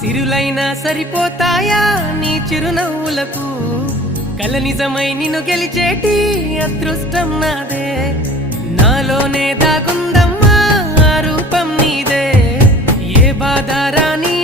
సిరులైనా సరిపోతాయా నీ చిరునవ్వులకు కల నిజమై నిన్ను గెలిచేటి అదృష్టం నాదే నాలోనే దాగుందమ్మా ఆ రూపం నీదే ఏ బాధ రాని